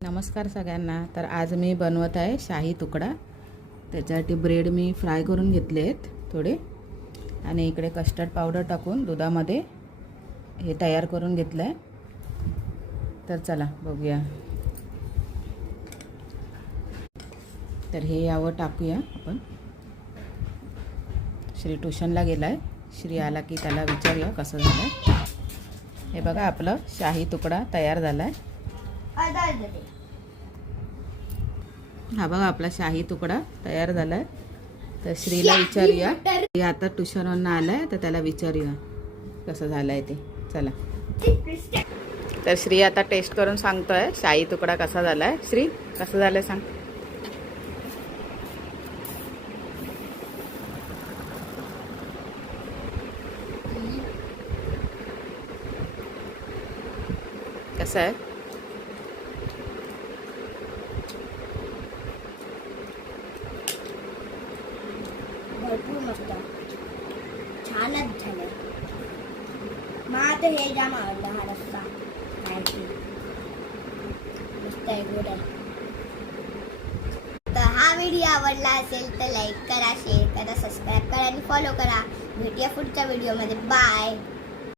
नमस्कार सगळ्यांना। तर आज मी बनवत आहे शाही तुकडा। त्याच्यासाठी ब्रेड मी फ्राय करून घेतले आहेत थोडे, आणि इकडे कस्टर्ड पावडर टाकून दुधामध्ये हे तयार करून घेतलं आहे। तर चला बघूया। तर हे यावर टाकूया आपण। श्री ट्यूशनला गेला आहे, श्री आला की त्याला विचारूया कसं झालं आहे। हे बघा आपलं शाही तुकडा तयार झाला आहे। हा बघा आपला शाही तुकडा तयार झाला आहे। तर श्रीला विचारूया, श्री आता ट्यूशनवरून आलाय तर त्याला विचारूया कसं झालंय ते। चला। तर श्री आता टेस्ट करून सांगतोय शाही तुकडा कसा झालाय। श्री कसं झालंय सांग। कसं आहे? भरपूर मस्त छानच झालं। मला तर हे जाम आवडलं, हा रस्सा खायची मस्त आहे, गुड आहे। तर हा व्हिडिओ आवडला असेल तर लाईक करा, शेअर करा, सबस्क्राईब करा आणि फॉलो करा। भेटूया पुढच्या व्हिडिओमध्ये। बाय।